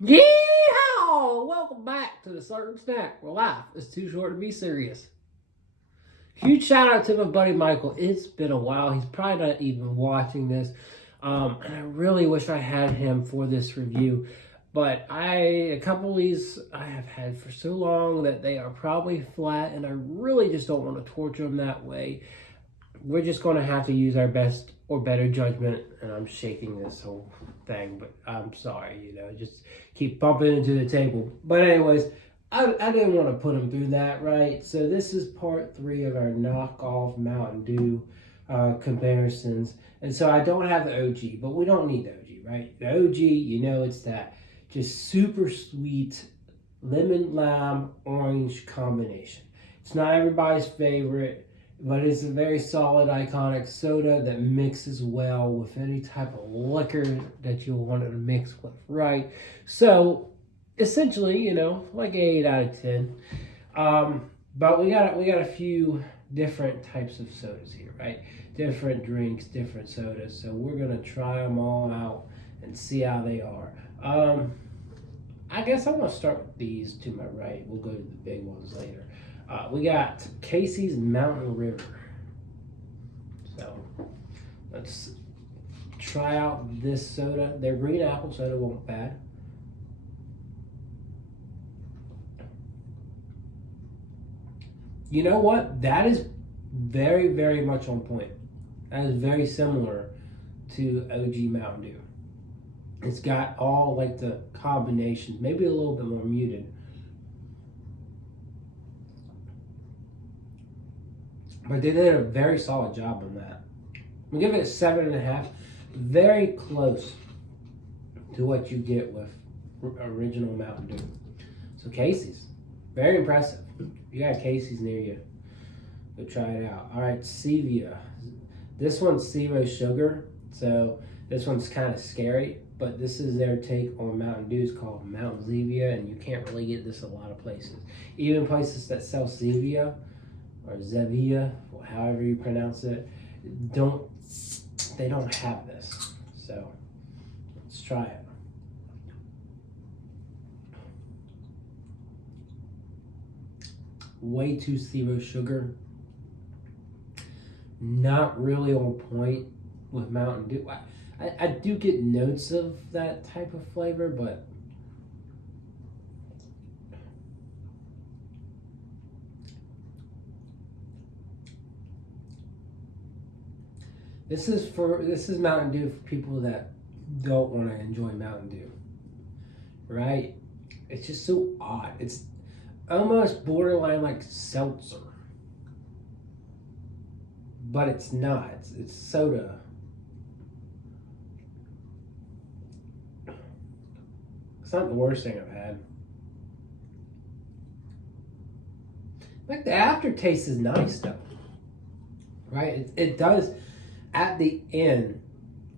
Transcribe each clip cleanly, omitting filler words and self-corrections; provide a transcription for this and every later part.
Yeehaw! Welcome back to the Certain Snack, where life is too short to be serious. Huge shout out to my buddy Michael. It's been a while. He's probably not even watching this. And I really wish I had him for this review. But a couple of these I have had for so long that they are probably flat, and I really just don't want to torture them that way. We're just going to have to use our best or better judgment, and I'm shaking this whole thing, but I'm sorry, just keep bumping into the table. But anyways, I didn't want to put them through that, right? So this is part 3 of our knockoff Mountain Dew comparisons. And so I don't have the OG, but we don't need the OG, right? The OG, it's that just super sweet lemon, lime, orange combination. It's not everybody's favorite, but it's a very solid, iconic soda that mixes well with any type of liquor that you want it to mix with, right? So, essentially, like 8 out of 10. But we got a few different types of sodas here, right? Different drinks, different sodas. So we're gonna try them all out and see how they are. I guess I'm gonna start with these to my right. We'll go to the big ones later. We got Casey's Mountain River. So let's try out this soda. Their green apple soda won't bad. You know what? That is very, very much on point. That is very similar to OG Mountain Dew. It's got all like the combinations, maybe a little bit more muted. But they did a very solid job on that. We'll give it a 7.5. Very close to what you get with original Mountain Dew. So Casey's, very impressive. You got Casey's near you, go try it out. All right, Zevia. This one's 0 sugar, so this one's kind of scary, but this is their take on Mountain Dew. It's called Mount Zevia, and you can't really get this a lot of places. Even places that sell Zevia, or Zevia, however you pronounce it, they don't have this. So let's try it. Way too 0 sugar. Not really on point with Mountain Dew. I do get notes of that type of flavor, but this is Mountain Dew for people that don't want to enjoy Mountain Dew, right? It's just so odd. It's almost borderline like seltzer, but it's not. It's soda. It's not the worst thing I've had. Like the aftertaste is nice though, right? It does at the end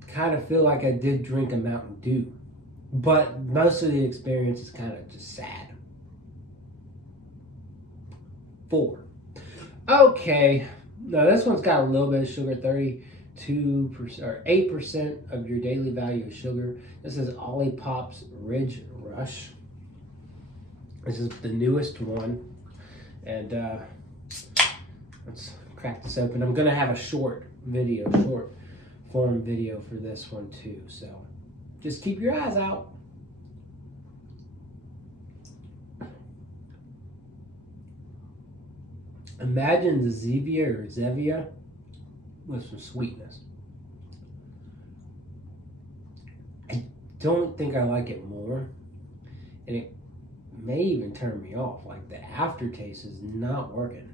kind of feel like I did drink a Mountain Dew, but most of the experience is kind of just sad. 4. Okay, now this one's got a little bit of sugar, 32% or 8% of your daily value of sugar. This is Ollipops Ridge Rush. This is the newest one, and let's crack this open. I'm gonna have a short form video for this one too, so just keep your eyes out. Imagine the Zevia with some sweetness. I don't think I like it more, and it may even turn me off. Like the aftertaste is not working.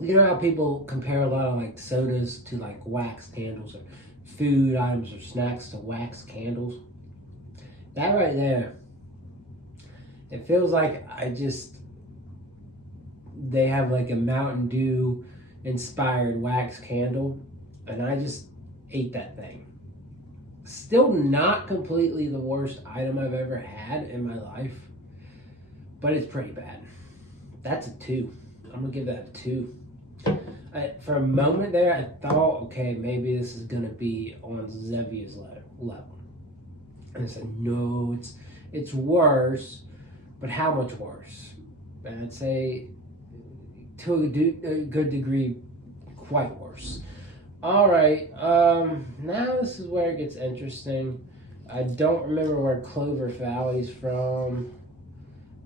You know how people compare a lot of like sodas to like wax candles, or food items or snacks to wax candles? That right there, it feels like they have like a Mountain Dew inspired wax candle, and I just ate that thing. Still not completely the worst item I've ever had in my life, but it's pretty bad. That's a 2. I'm gonna give that a 2. For a moment there, I thought, okay, maybe this is gonna be on Zevia's level, and I said, no, it's worse, but how much worse? And I'd say to a good degree, quite worse. All right, now this is where it gets interesting. I don't remember where Clover Valley's from.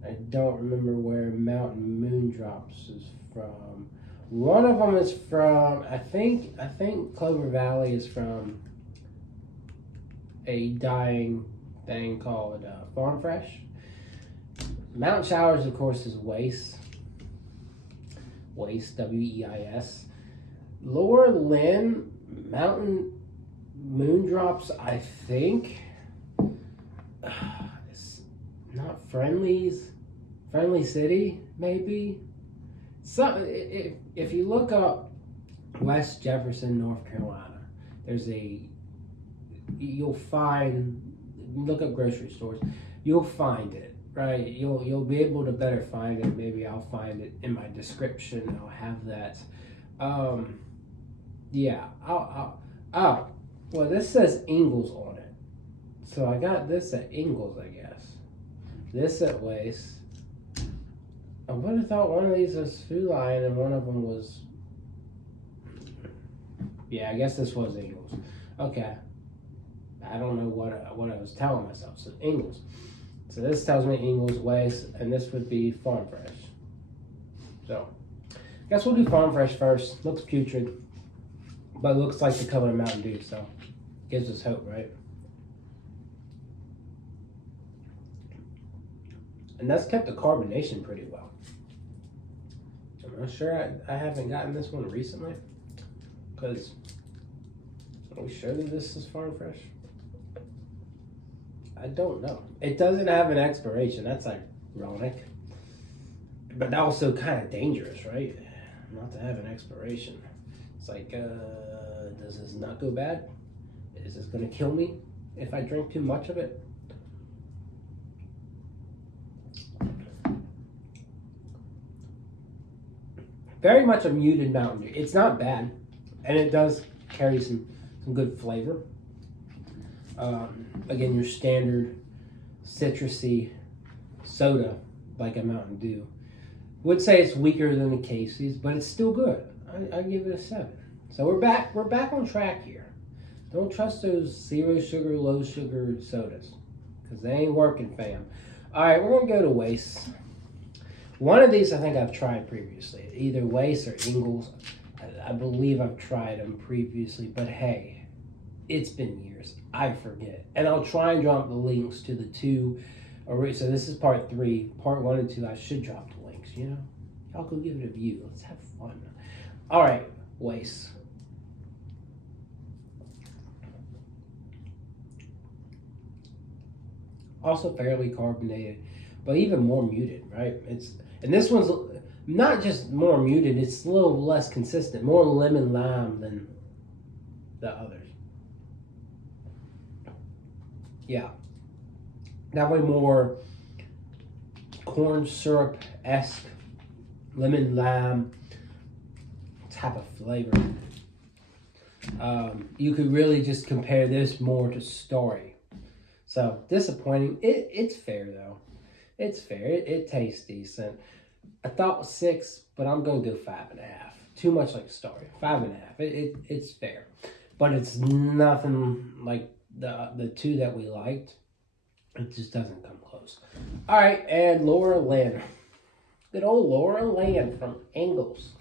I don't remember where Mountain Moondrops is from. One of them is from, I think Clover Valley is from a dying thing called Farm Fresh. Mountain Showers, of course, is Waste. Waste, W-E-I-S. Laura Lynn, Mountain Moondrops, I think. It's not Friendly's. Friendly City, maybe. So if you look up West Jefferson, North Carolina, you'll find, look up grocery stores, you'll find it, right? You'll be able to better find it. Maybe I'll find it in my description. I'll have that. Yeah. Oh, well, this says Ingalls on it, so I got this at Ingalls, I guess. This at Waste. I would have thought one of these was Food Lion and one of them was... Yeah, I guess this was Ingalls. Okay. I don't know what I was telling myself. So Ingalls. So this tells me Ingalls, Waste, and this would be Farm Fresh. So, I guess we'll do Farm Fresh first. Looks putrid, but it looks like the color of Mountain Dew, so gives us hope, right? And that's kept the carbonation pretty well. I'm sure I haven't gotten this one recently, because are we sure that this is Farm Fresh? I don't know. It doesn't have an expiration. That's ironic, but also kind of dangerous, right? Not to have an expiration. It's like, does this not go bad? Is this going to kill me if I drink too much of it? Very much a muted Mountain Dew. It's not bad, and it does carry some good flavor. Again, your standard citrusy soda like a Mountain Dew. Would say it's weaker than the Casey's, but it's still good. I give it a 7. So we're back on track here. Don't trust those 0 sugar, low sugar sodas, because they ain't working, fam. All right, we're gonna go to Waste. One of these I think I've tried previously, either Waste or Ingalls. I believe I've tried them previously, but hey, it's been years. I forget. And I'll try and drop the links to the 2. So this is part 3. Part 1 and 2, I should drop the links, you know? Y'all go give it a view. Let's have fun. All right, Waste. Also fairly carbonated, but even more muted, right? And this one's not just more muted, it's a little less consistent, more lemon lime than the others. Yeah. That way more corn syrup-esque, lemon lime type of flavor. You could really just compare this more to Story. So disappointing. It's fair though. It's fair. It tastes decent. I thought 6, but I'm gonna go 5.5. Too much like Story. 5.5. It's fair, but it's nothing like the 2 that we liked. It just doesn't come close. All right, and Laura Lynn. Good old Laura Lynn from Ingalls.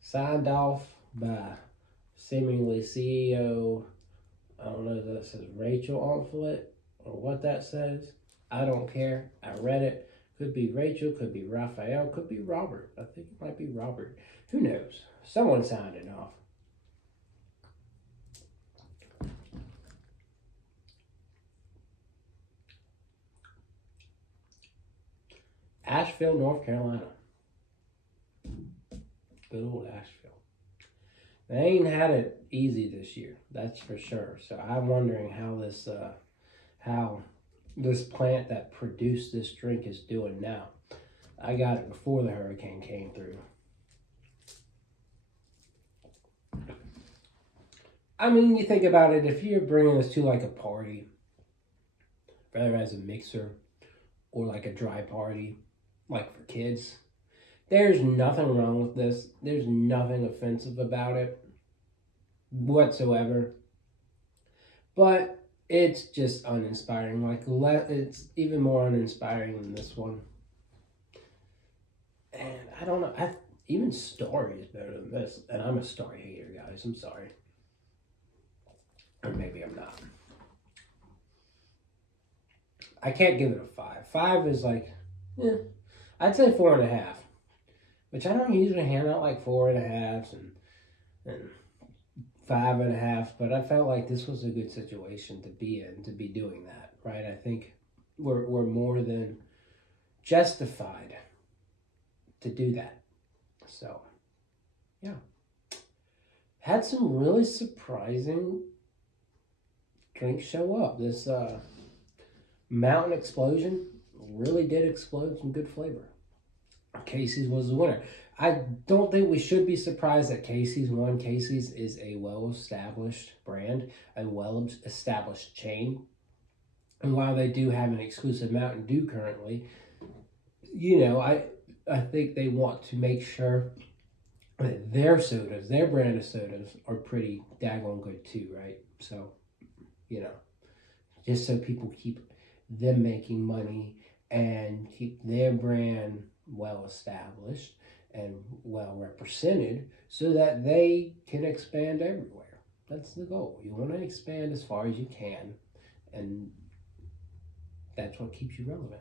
Signed off by seemingly CEO. I don't know if that says Rachel Onflet or what that says. I don't care. I read it. Could be Rachel, could be Raphael, could be Robert. I think it might be Robert. Who knows? Someone signed it off. Asheville, North Carolina. Good old Asheville. They ain't had it easy this year, that's for sure. So I'm wondering how this, how this plant that produced this drink is doing now. I got it before the hurricane came through. I mean, you think about it, if you're bringing this to like a party, whether as a mixer or like a dry party, like for kids, there's nothing wrong with this. There's nothing offensive about it whatsoever. But it's just uninspiring. Like, it's even more uninspiring than this one. And I don't know. Even Story is better than this. And I'm a Story hater, guys. I'm sorry. Or maybe I'm not. I can't give it a 5. 5 is like, I'd say 4.5. Which I don't usually hand out like 4.5s and 5.5. But I felt like this was a good situation to be in, to be doing that, right? I think we're more than justified to do that. So, yeah. Had some really surprising drinks show up. This Mountain Explosion really did explode some good flavor. Casey's was the winner. I don't think we should be surprised that Casey's won. Casey's is a well-established brand, a well-established chain. And while they do have an exclusive Mountain Dew currently, you know, I think they want to make sure that their sodas, their brand of sodas, are pretty daggone good too, right? So, you know, just so people keep them making money and keep their brand well established and well represented so that they can expand everywhere. That's the goal. You want to expand as far as you can, and that's what keeps you relevant.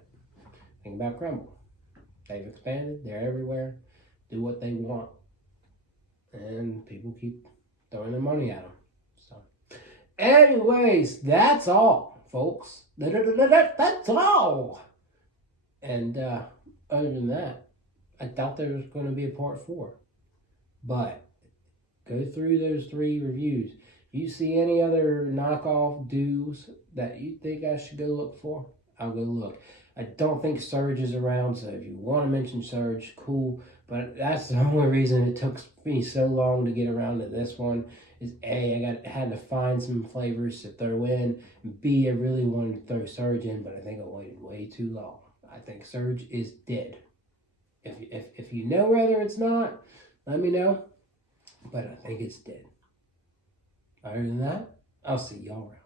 Think about Crumble. They've expanded, they're everywhere, do what they want, and people keep throwing their money at them. So, anyways, that's all, folks. That's all. And other than that, I thought there was going to be a part 4. But go through those 3 reviews. If you see any other knockoff dews that you think I should go look for, I'll go look. I don't think Surge is around, so if you want to mention Surge, cool. But that's the only reason it took me so long to get around to this one. Is A, I had to find some flavors to throw in. B, I really wanted to throw Surge in, but I think I waited way too long. I think Surge is dead. If you know whether it's not, let me know. But I think it's dead. Other than that, I'll see y'all around.